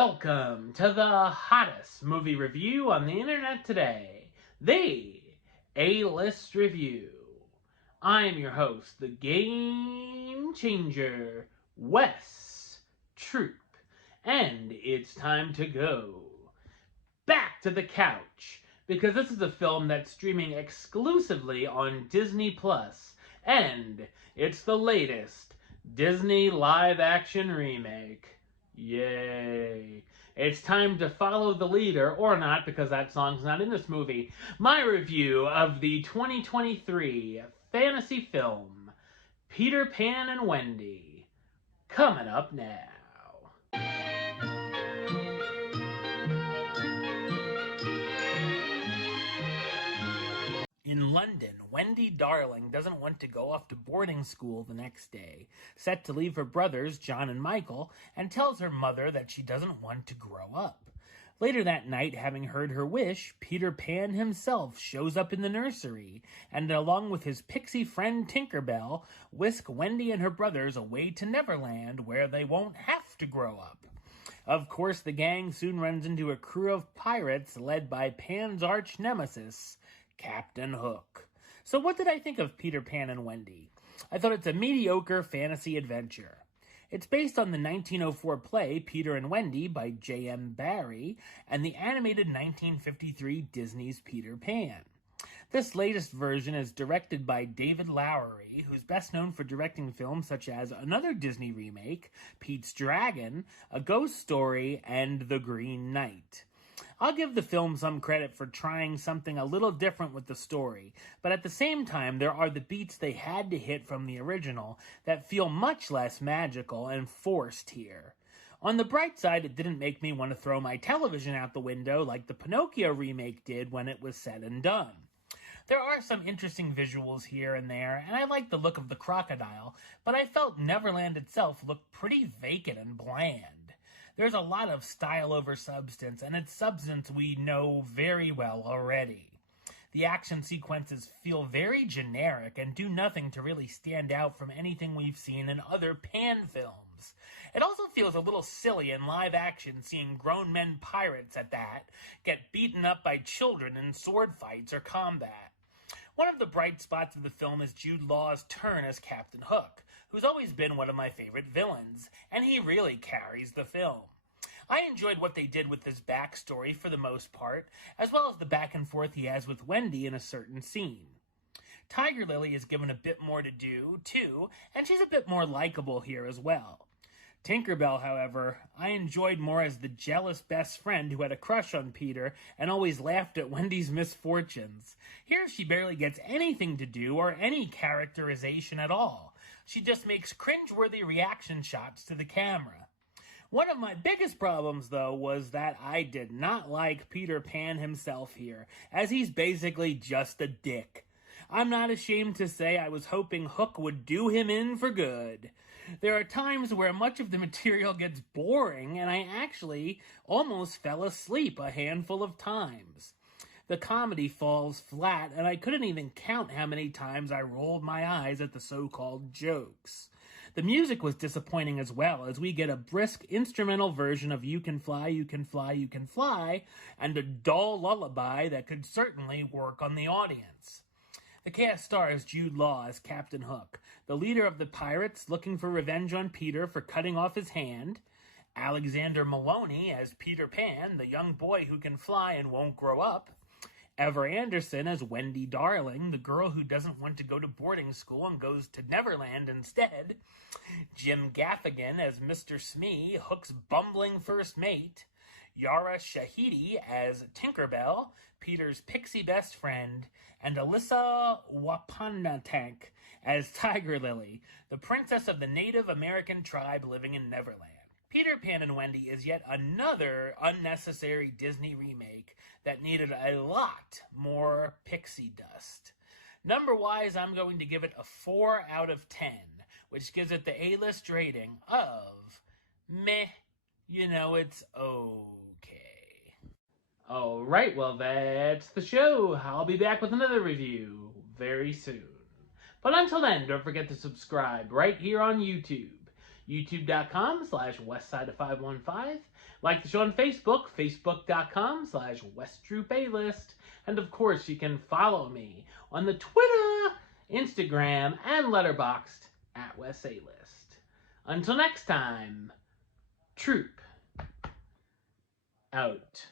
Welcome to the hottest movie review on the internet today, the A-List Review. I'm your host, the Game Changer, Wes Troop, and it's time to go back to the couch, because this is a film that's streaming exclusively on Disney Plus, and it's the latest Disney live-action remake. Yay. It's time to follow the leader, or not, because that song's not in this movie. My review of the 2023 fantasy film, Peter Pan and Wendy, coming up now. In London, Wendy Darling doesn't want to go off to boarding school the next day, set to leave her brothers, John and Michael, and tells her mother that she doesn't want to grow up. Later that night, having heard her wish, Peter Pan himself shows up in the nursery, and along with his pixie friend Tinker Bell, whisk Wendy and her brothers away to Neverland, where they won't have to grow up. Of course, the gang soon runs into a crew of pirates led by Pan's arch nemesis, Captain Hook. So what did I think of Peter Pan and Wendy? I thought it's a mediocre fantasy adventure. It's based on the 1904 play Peter and Wendy by J.M. Barrie and the animated 1953 Disney's Peter Pan. This latest version is directed by David Lowery, who's best known for directing films such as another Disney remake, Pete's Dragon, A Ghost Story, and The Green Knight. I'll give the film some credit for trying something a little different with the story, but at the same time, there are the beats they had to hit from the original that feel much less magical and forced here. On the bright side, it didn't make me want to throw my television out the window like the Pinocchio remake did when it was said and done. There are some interesting visuals here and there, and I like the look of the crocodile, but I felt Neverland itself looked pretty vacant and bland. There's a lot of style over substance, and it's substance we know very well already. The action sequences feel very generic and do nothing to really stand out from anything we've seen in other Pan films. It also feels a little silly in live action seeing grown men pirates at that get beaten up by children in sword fights or combat. One of the bright spots of the film is Jude Law's turn as Captain Hook, who's always been one of my favorite villains, and he really carries the film. I enjoyed what they did with his backstory for the most part, as well as the back and forth he has with Wendy in a certain scene. Tiger Lily is given a bit more to do, too, and she's a bit more likable here as well. Tinkerbell, however, I enjoyed more as the jealous best friend who had a crush on Peter and always laughed at Wendy's misfortunes. Here she barely gets anything to do or any characterization at all. She just makes cringeworthy reaction shots to the camera. One of my biggest problems, though, was that I did not like Peter Pan himself here, as he's basically just a dick. I'm not ashamed to say I was hoping Hook would do him in for good. There are times where much of the material gets boring, and I actually almost fell asleep a handful of times. The comedy falls flat, and I couldn't even count how many times I rolled my eyes at the so-called jokes. The music was disappointing as well, as we get a brisk instrumental version of You Can Fly, You Can Fly, You Can Fly, and a dull lullaby that could certainly work on the audience. The cast stars Jude Law as Captain Hook, the leader of the pirates looking for revenge on Peter for cutting off his hand, Alexander Maloney as Peter Pan, the young boy who can fly and won't grow up, Ever Anderson as Wendy Darling, the girl who doesn't want to go to boarding school and goes to Neverland instead, Jim Gaffigan as Mr. Smee, Hook's bumbling first mate, Yara Shahidi as Tinkerbell, Peter's pixie best friend, and Alyssa Wapanathank as Tiger Lily, the princess of the Native American tribe living in Neverland. Peter Pan and Wendy is yet another unnecessary Disney remake that needed a lot more pixie dust. Number-wise, I'm going to give it a 4 out of 10, which gives it the A-list rating of meh. It's okay. Alright, well, that's the show. I'll be back with another review very soon. But until then, don't forget to subscribe right here on YouTube. youtube.com/westside of 515. Like the show on Facebook, facebook.com/westdrewplaylist. And of course, you can follow me on the Twitter, Instagram, and Letterboxd @WestAlist. Until next time, Troop out.